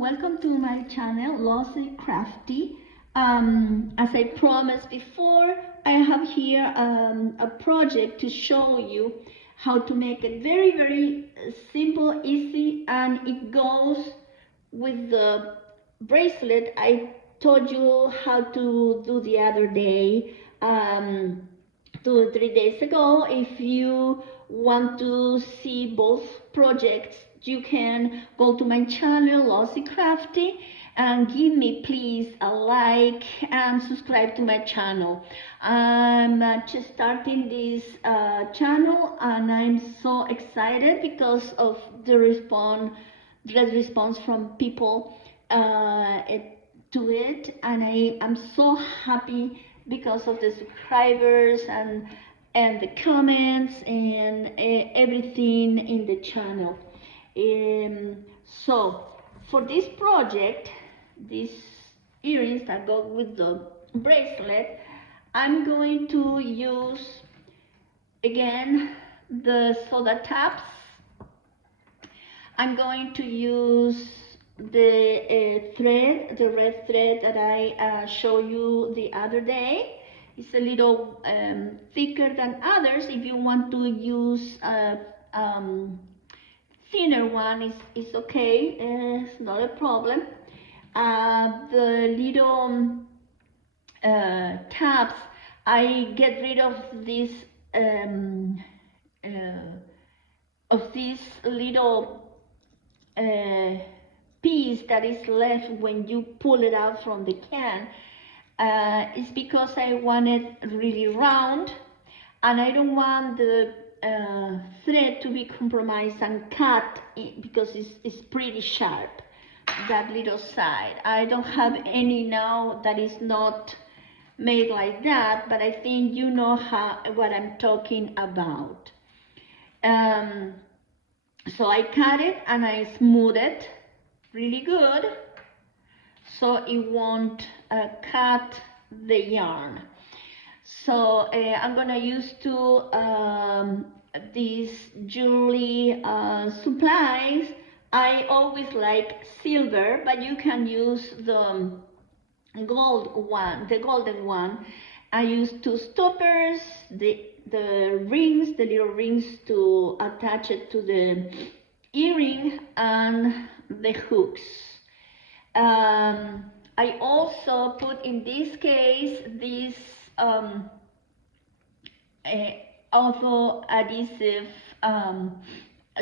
welcome to my channel, Lossy Crafty. As I promised before, I have here a project to show you how to make it very simple, easy, and it goes with the bracelet I told you how to do the other day, 2 or 3 days ago. If you want to see both projects, you can go to my channel, Lossy Crafty, and give me please a like and subscribe to my channel. I'm just starting this channel, and I'm so excited because of the response from people to it, and I am so happy because of the subscribers and the comments and everything in the channel. So for this project, these earrings that go with the bracelet, I'm going to use again the soda taps. I'm going to use the thread, the red thread that I showed you the other day. It's a little thicker than others. If you want to use a thinner one, is okay. It's not a problem. The little tabs, I get rid of this little piece that is left when you pull it out from the can. It's because I want it really round, and I don't want the thread to be compromised and cut because it's pretty sharp, that little side. I don't have any now that is not made like that, but I think you know what I'm talking about. So I cut it and I smooth it really good so it won't cut the yarn. So I'm gonna use these jewelry supplies. I always like silver, but you can use the gold one, the golden one. I use 2 stoppers, the rings, the little rings to attach it to the earring, and the hooks. I also put in this case these also adhesive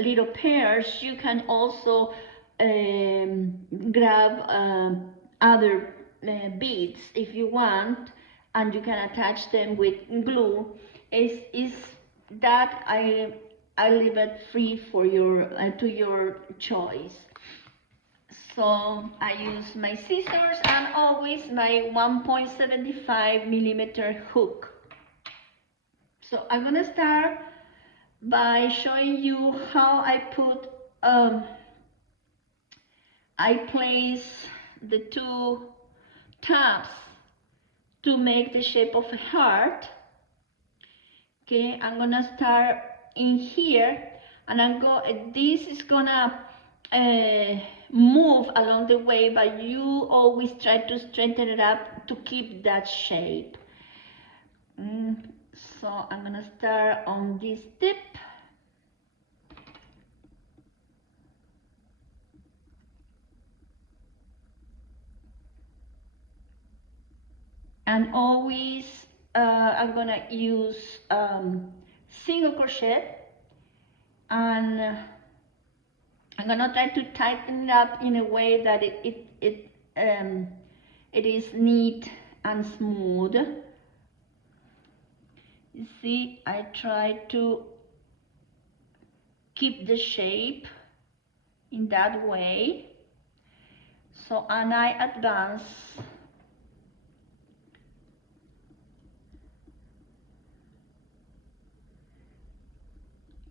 little pairs. You can also grab other beads if you want, and you can attach them with glue. Is that I leave it free for your to your choice. So I use my scissors and always my 1.75 millimeter hook. So I'm gonna start by showing you how I place the 2 tabs to make the shape of a heart. Okay, I'm gonna start in here, and this is gonna move along the way, but you always try to straighten it up to keep that shape. So I'm gonna start on this tip. And always I'm gonna use single crochet, and I'm gonna try to tighten it up in a way that it is neat and smooth. You see, I try to keep the shape in that way. So, and I advance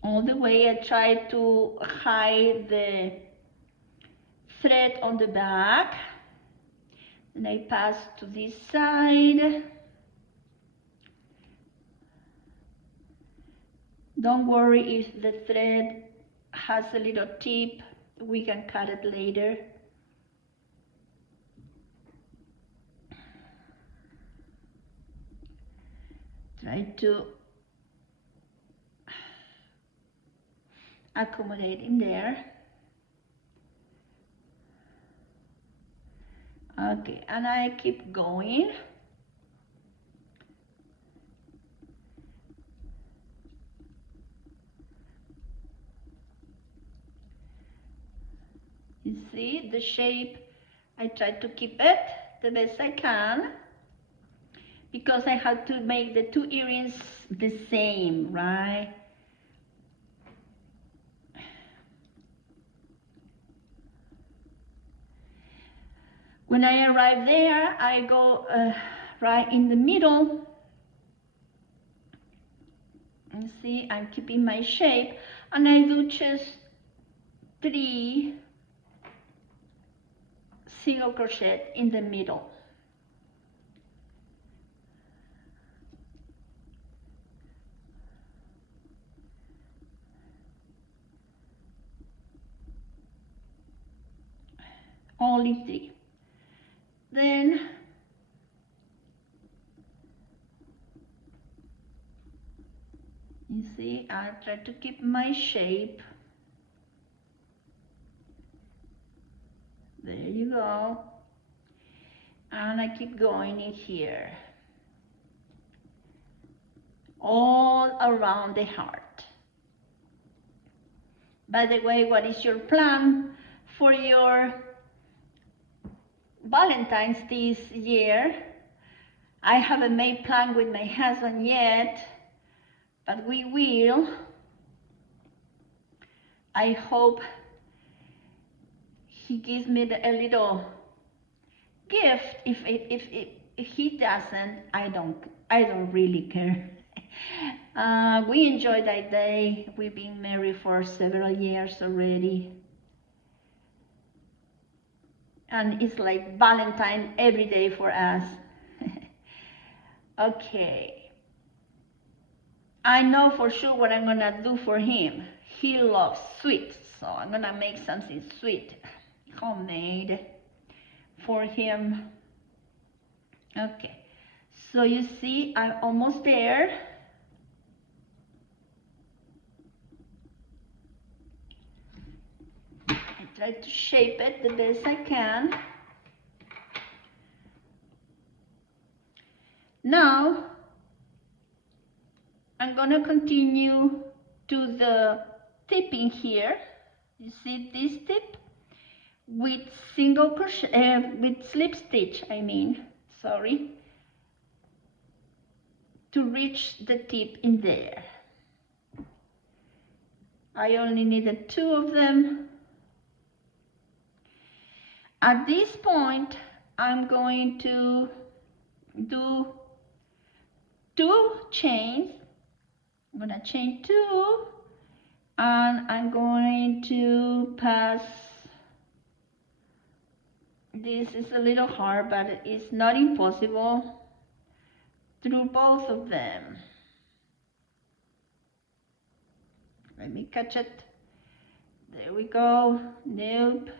all the way. I try to hide the thread on the back, and I pass to this side. Don't worry if the thread has a little tip, we can cut it later. Try to accommodate in there. Okay, and I keep going. You see the shape, I try to keep it the best I can, because I have to make the two earrings the same, right? When I arrive there, I go right in the middle. You see, I'm keeping my shape, and I do just 3 single crochet in the middle. Only 3. Then you see, I try to keep my shape. There you go. And I keep going in here, all around the heart. By the way, what is your plan for your Valentine's this year? I haven't made plan with my husband yet, but we will. I hope he gives me a little gift. If he doesn't, I don't really care. We enjoyed that day. We've been married for several years already, and it's like Valentine every day for us. Okay, I know for sure what I'm gonna do for him. He loves sweet, so I'm gonna make something sweet, homemade, for him. Okay, so you see, I'm almost there. I try to shape it the best I can. Now I'm gonna continue to the tipping here. You see this tip with single crochet, with slip stitch, sorry, to reach the tip in there. I only needed 2 of them. At this point, I'm going to do 2 chains. I'm gonna chain 2, and I'm going to pass. This is a little hard, but it's not impossible, through both of them. Let me catch it. There we go. Nope.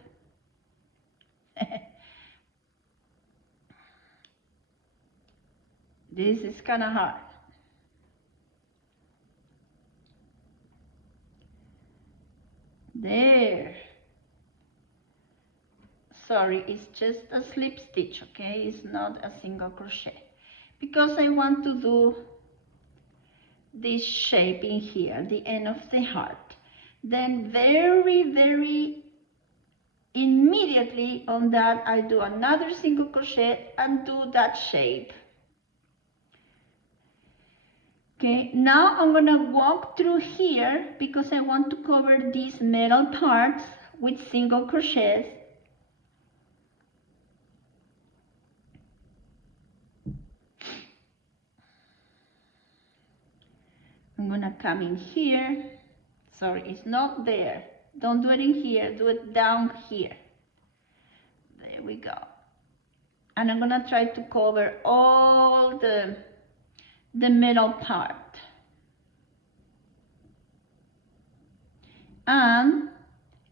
This is kind of hard. There. Sorry, it's just a slip stitch, okay? It's not a single crochet, because I want to do this shape in here, the end of the heart. Then very immediately on that, I do another single crochet and do that shape. Okay, now I'm gonna walk through here, because I want to cover these metal parts with single crochets. I'm gonna come in here. Sorry, it's not there. Don't do it in here, do it down here. There we go. And I'm gonna try to cover all the middle part. And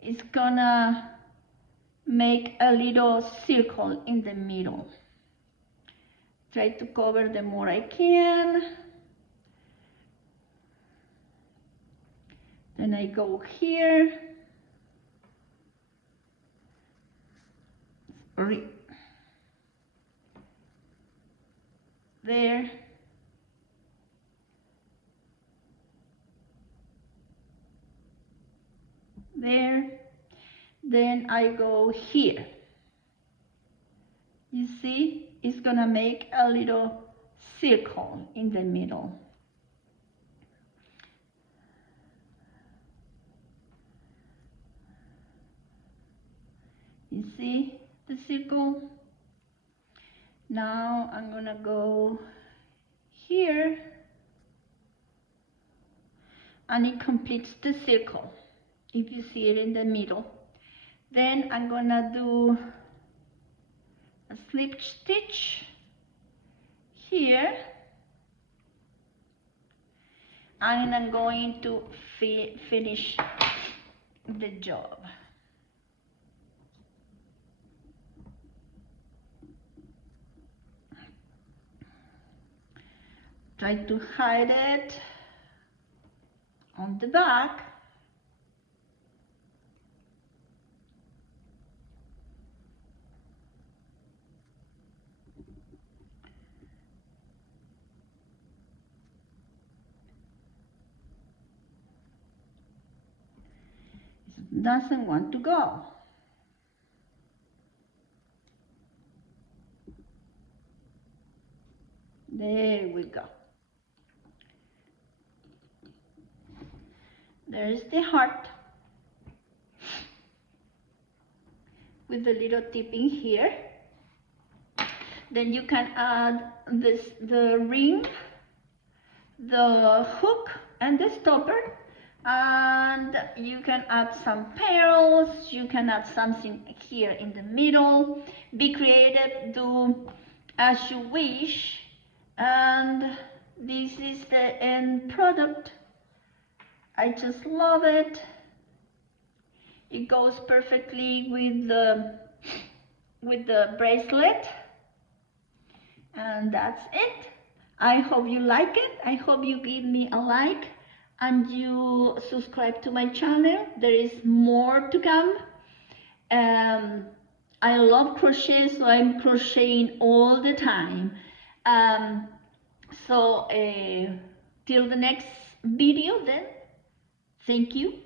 it's gonna make a little circle in the middle. Try to cover the more I can. and I go here, there, there, then I go here. You see, it's gonna make a little circle in the middle. You see the circle? Now I'm gonna go here, and it completes the circle, if you see it in the middle. Then I'm gonna do a slip stitch here, and I'm going to finish the job. Try to hide it on the back. It doesn't want to go. There we go. There's the heart with the little tip in here. Then you can add the ring, the hook, and the stopper, and you can add some pearls. You can add something here in the middle. Be creative, do as you wish, and this is the end product. I just love it. It goes perfectly with the bracelet, and that's it. I hope you like it. I hope you give me a like and you subscribe to my channel. There is more to come. I love crochet, so I'm crocheting all the time. Till the next video then, thank you.